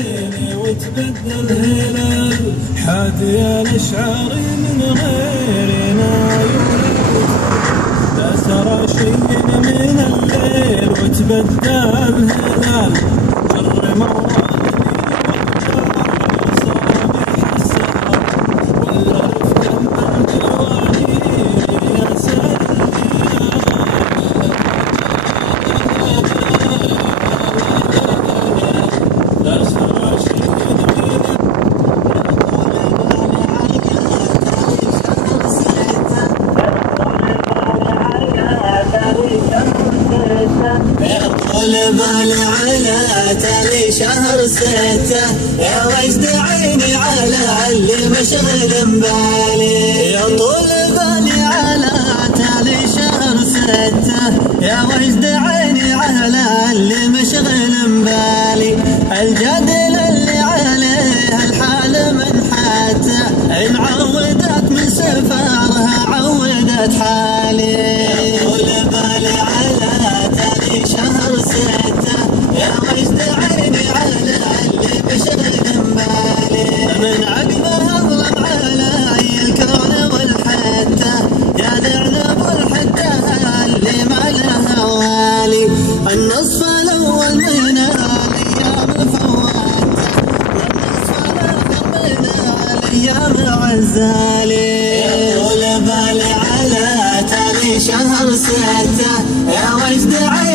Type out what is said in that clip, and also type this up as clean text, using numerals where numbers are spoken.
عيني وتبدل هلال حادي الاشعار من غيرنا يولد لا ترى شيء من الليل وتبدل هلال جر موالي بالي على تالي شهر 6 يا وجد عيني على اللي مشغل بالي يا طول بالي على تالي شهر 6 يا وجد عيني على اللي مشغل بالي الجدل اللي عليه الحال من حاته إن عودت من سفرها عودت حالي يا طول بالي على تالي شهر 6 يا وجد عيني على اللي مشغل بالي من عقبها اضرب علي الكون والحته يا ذعنب الحته اللي ما لها والي النصف الاول من الايام فواته والنصف الاخر من الايام عزالي يا طول بالي على تالي شهر 6 يا وجد عيني